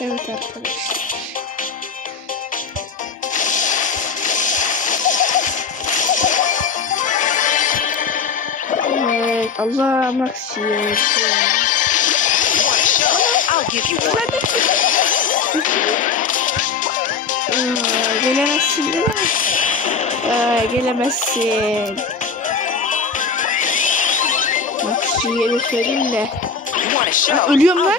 Evet arkadaşlar. Evet Allah Max yiyor. You want a show? I'll give you one. Aa, gelemezsin değil mi? Aa, gelemezsin. Max'iye bir söyleyeyim de. You want a show? ölüyorum lan.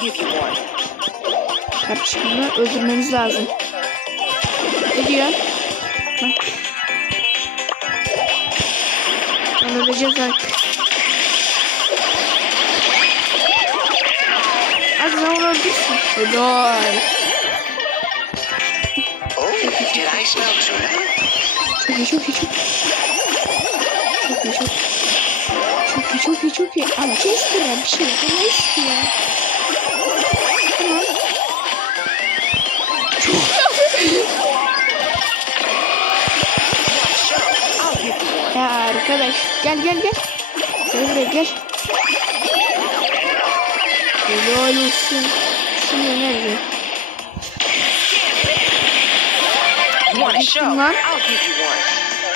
One. Kardeşim bunu öldürmeniz lazım. Ne diyor? Bak. Lan öleceğiz artık. Az zaman öldürsün. Helal. Oh, did I smell trouble? Çok iyi, çok iyi, çok iyi. Çok iyi, çok iyi. Çok iyi, çok iyi, çok iyi. Ama şey istiyor ya, bir şey. Bu ne istiyor? Arkadaş, gel gel gel. Gel buraya gel. Helal olsun. Şimdi nerede? You one.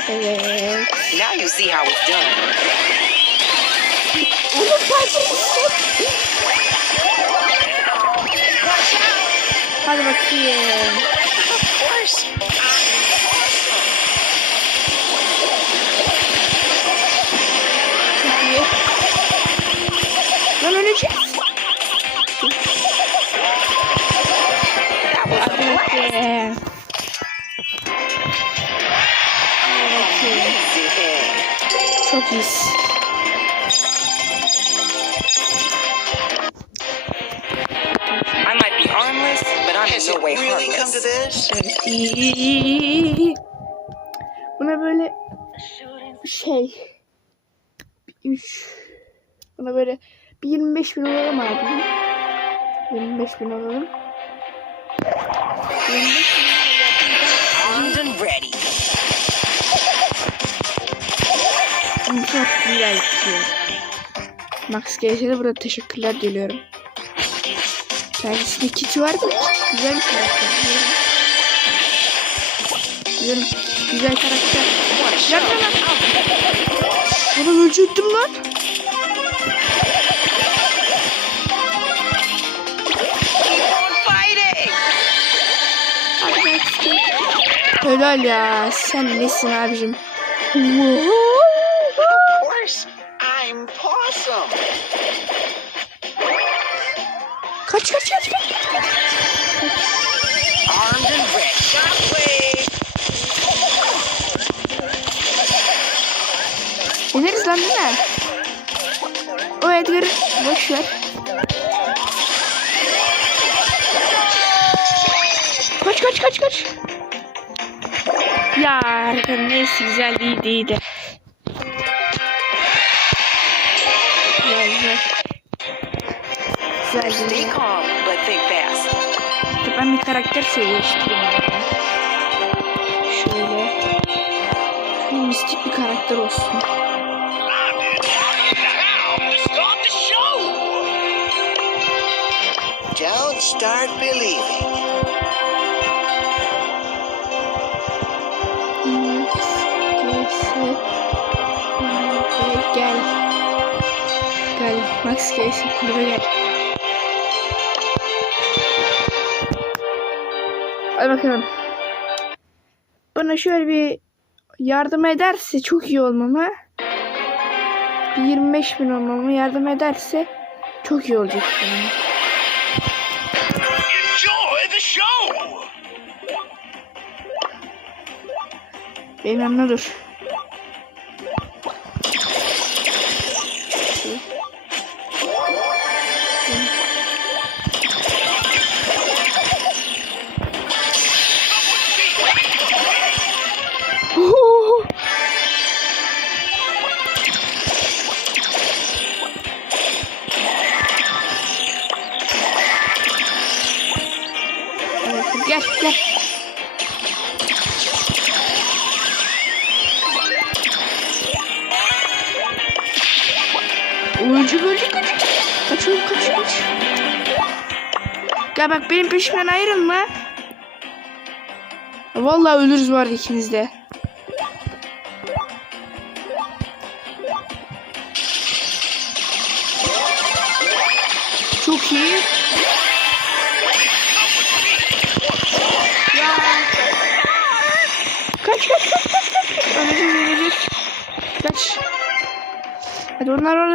Evet. Now you see how it's done. Oğlum parçası. Hadi bakayım. Çok iyisin. I might be armless, but I'm in no way harmless. this? İyi, iyi, iyi, iyi, iyi. Buna böyle şey üç buna böyle bir 25 bin alalım abi. 25 bin alalım. 25 güzel istiyor. Max GS'de burada teşekkürler diliyorum. Kendisinde kiti var da güzel bir karakter. Diyorum güzel karakter. Yapma lan. Bunu ölecektim lan. Helal ya. Sen nesin abicim? Of Lan değil mi? O Edgar'ı boş ver. Kaç kaç kaç kaç. Ya neyse güzel iyiydi iyiydi. Güzel güzel. Güzel güzel. Dur ben bir karakter seçtireyim. Şöyle. Şöyle mistik bir karakter olsun. Don't start believing. Gel. Gel Max gelsin kulübe gel. Hadi bakalım. Bana şöyle bir yardım ederse çok iyi olmama. Bir 25 bin olmama yardım ederse çok iyi olacak. Yani. Benim yanımda dur. Oo! Böldük. Kaç oğlum kaç kaç. Ya bak benim peşimden ayrılma. Vallahi ölürüz var ikimiz de.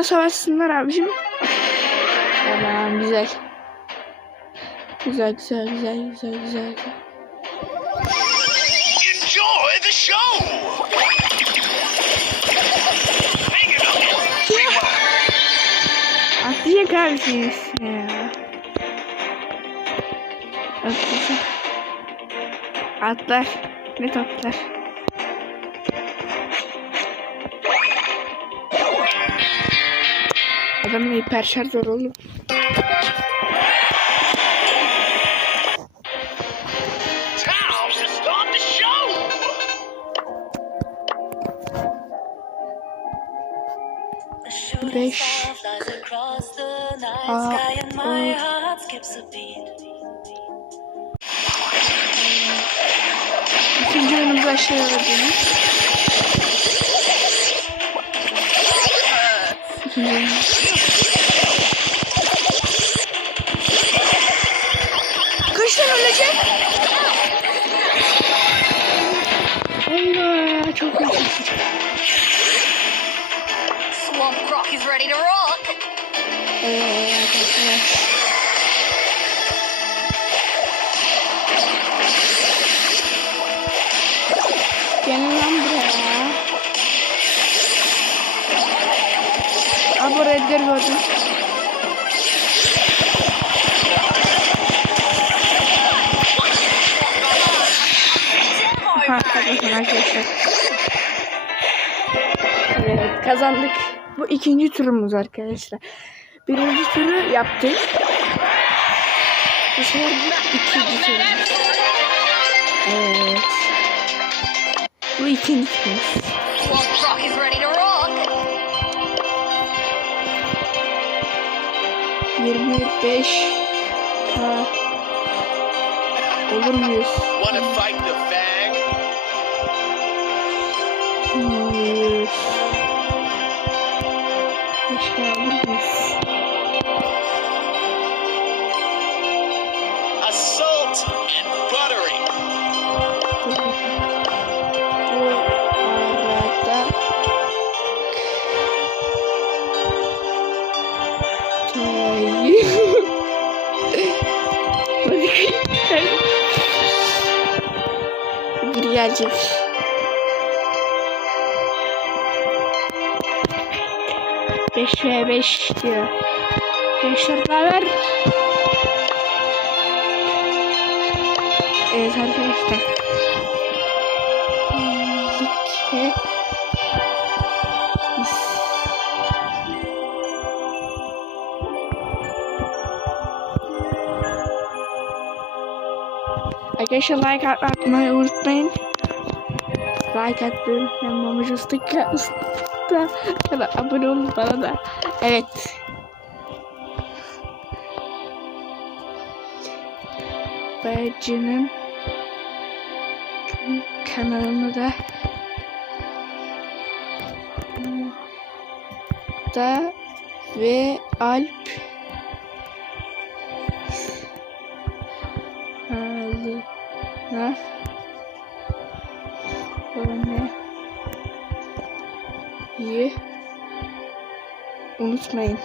Orada savaşsınlar abicim. Tamam güzel. Güzel güzel güzel güzel güzel. Enjoy the show. Atlayacak abi senin üstüne ya. Atlayacak. Atlar. Ne toplar. Adamın hiper şarj var oğlum. Beş. Aa. İkinci oyunumuzu aşağıya alıyoruz. Swamp Rock is ready to rock. Evet arkadaşlar. Gelin lan buraya. Arkadaşlar. Evet kazandık. Bu ikinci turumuz arkadaşlar. Birinci turu yaptık. Bu sefer ikinci turumuz. Evet. Bu ikinci turumuz. 25 ha. Olur muyuz? Wanna fight the fag? Muyuz? Bir gelecek. Beş diyor. Gençler haber. Evet arkadaşlar. Like. Arkadaşlar like atmayı unutmayın. Like atmayı unutmayın. Mamacı Usta Usta da abone olun bana da. Evet. Bacının kanalını da da ve Alp aboneyi unutmayın.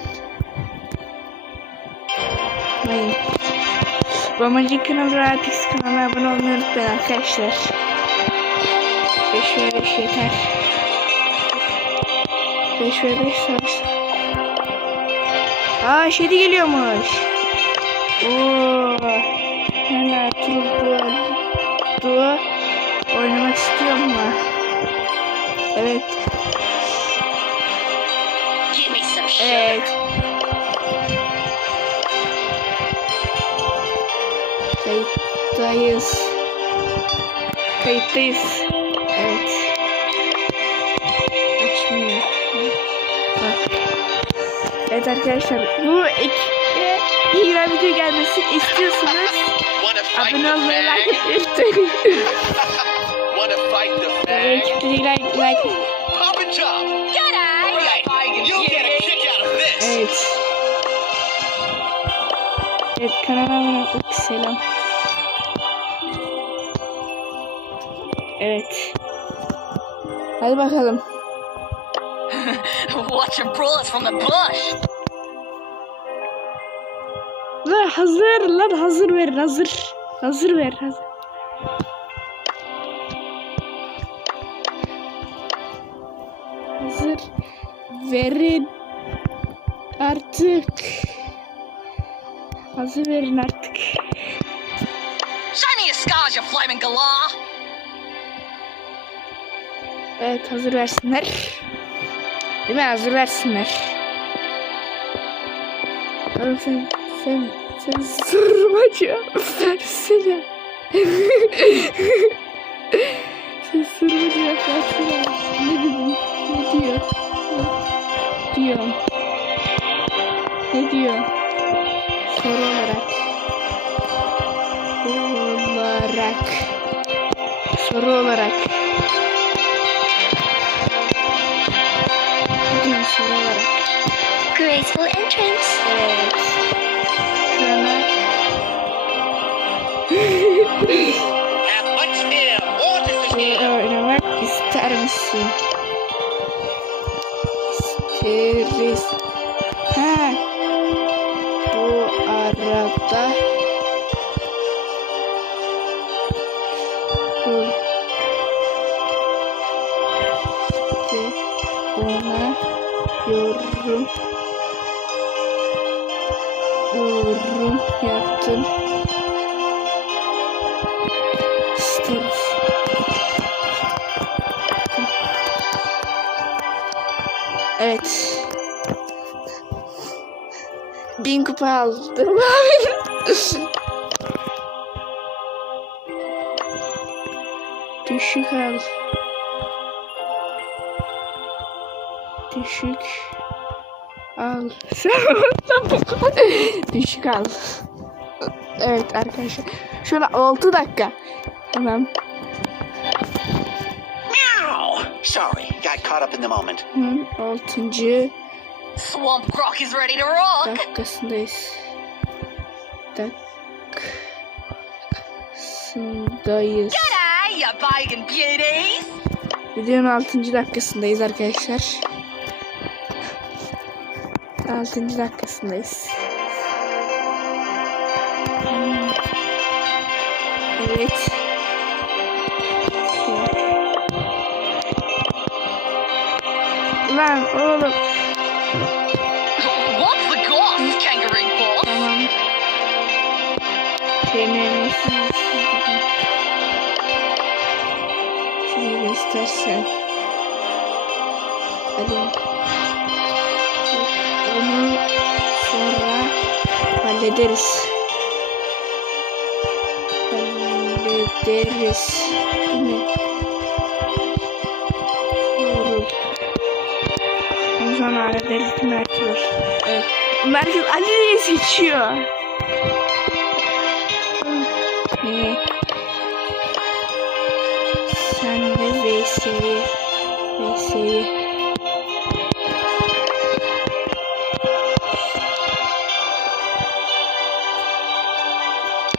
Unutmayın. Babacık kanalı Ratix kanalına abone olmayı unutmayın arkadaşlar. 5 ve 5 yeter. 5 ve 5 sonrası. Aa şeydi geliyormuş. Oo. Evet. Evet. Kayıttayız. Kayıttayız. Evet. Açmıyor. Bak. Evet arkadaşlar bu iki yeni video gelmesini istiyorsanız abone olmayı like etmeyi Evet, fang? like like. Pop and jump. G'day, Alright, you'll get a kick out of this. Evet. Evet kanala abone olmak selam. Evet. Hadi bakalım. Watch your bullets from the bush. Lan hazır lan hazır ver hazır. Hazır ver. Hazır verin artık. Hazır verin artık. Your scars, you flaming galah. Evet hazır versinler. Değil mi? Hazır versinler. Oğlum sen sen sen sırmacı. Versene. sen sırmacı versene. Ne dedin? Ne diyor? Ne diyor? Ne diyor? Soru olarak. Olarak. Soru olarak. Bugün soru olarak. Graceful entrance. Evet. Şey oynamak ister misin? lyrics Evet. Bin kupa aldım. Düşük al. Düşük al. Düşük al. Evet arkadaşlar. Şöyle 6 dakika. Tamam. Caught up in the moment. Hı, 6. Swamp Croc is ready to rock. dakikasındayız. Dakikasındayız. G'day, you pagan beauties. Videonun 6. dakikasındayız arkadaşlar. 6. dakikasındayız. Hmm. Evet. Lan oğlum. What's the cost, kangaroo boss? Tamam. Denemesini Şöyle istersen. Hadi. Onu sonra hallederiz. Hallederiz. Değil mi? Sonra mi Ertuğrul? Evet. Merkez Ali'yi seçiyor. Ne? Sen de VS'yi VS'yi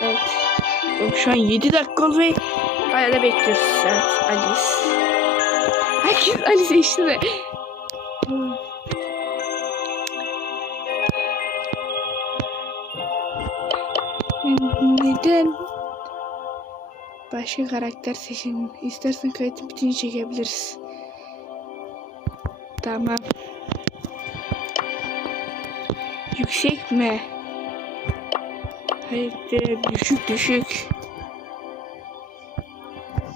Evet. Oğlum Şu an 7 dakika oldu ve hala bekliyoruz. Evet Alice. Herkes Alice işte de. Başka karakter seçin. İstersen kayıtın bütünü çekebiliriz. Tamam. Yüksek mi? Hayır düşük düşük.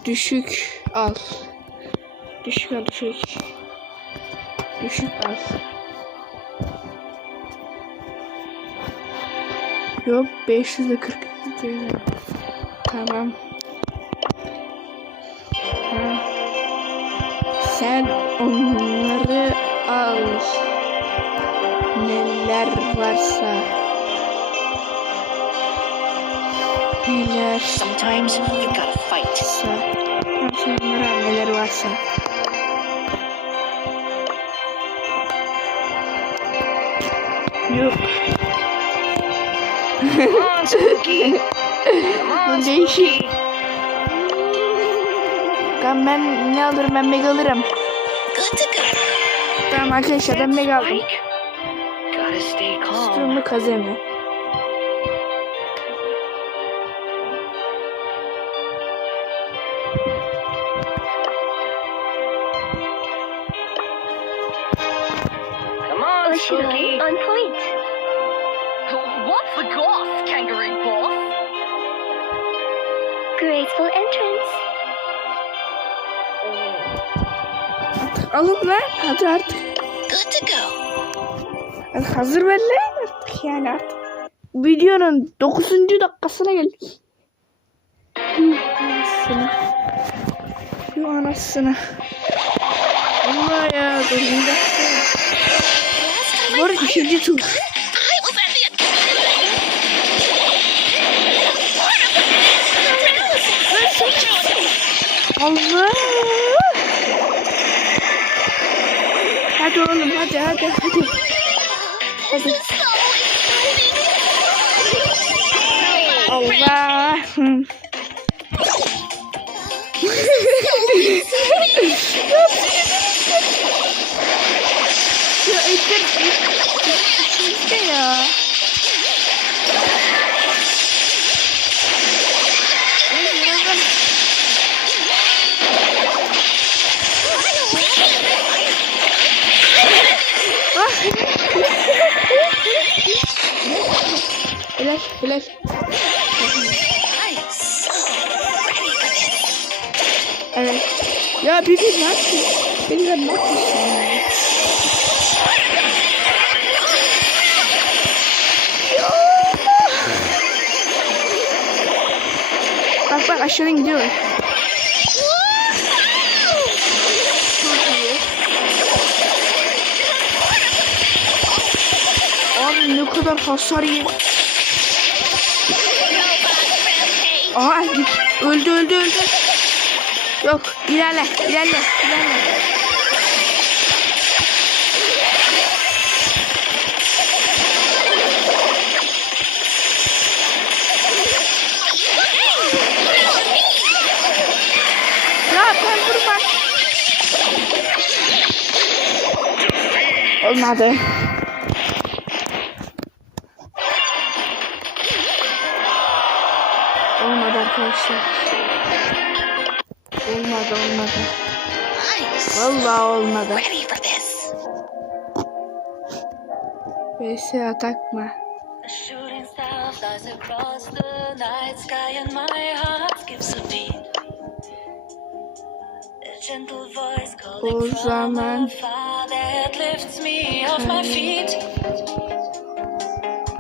Düşük al. Düşük al düşük. Düşük al. Yok 540 TL. Tamam. Sen onları al. Neler varsa. Neler Sometimes you gotta fight. Tamam bunlara al neler varsa. Yok. Come on, Spooky. Come on, Bu değişik. Tamam ben ne alırım ben mega alırım. Good to go. Tamam arkadaşlar ben mega aldım. Come on, Spooky. on point. What's the goss, kangaroo boss? Graceful entrance. Alın lan hadi artık. Good to go. Hadi hazır ver lan artık yani artık. Videonun 9. dakikasına geldik. Anasını. Yuh anasını. Allah ya dur bir dakika. Arada ikinci tur. Allah. Hadi oğlum hadi hadi hadi. Hadi. Allah. Flash. Evet. Ya Bibi ne yapıyorsun? Bibi ne yapıyorsun? ya? Ya Allah! Bak bak aşağıdan gidiyorlar. Abi ne kadar hasar yedi. Git. Öldü öldü öldü. Yok ilerle ilerle ilerle. Olmadı Vallahi olmadı. ready for this. VS atak mı? Shooting star flies across the night sky, and my heart skips a beat. A gentle voice calling O from zaman afar that lifts me off my feet.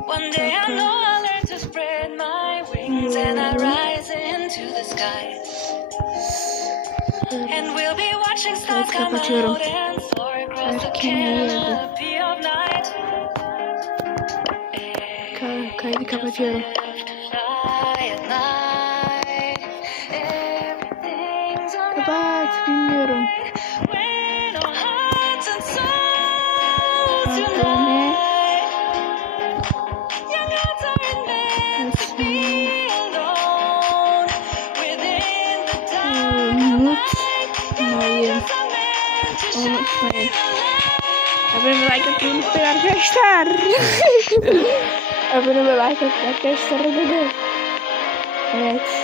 One day I know I'll learn to spread my wings and I rise into the sky. And we'll be watching stars come out and soar across the canopy of night. Ka- kaydı kapatıyorum. Abone ve like atmayı unutmayın arkadaşlar. Abone ve like atmayı arkadaşlar. Evet.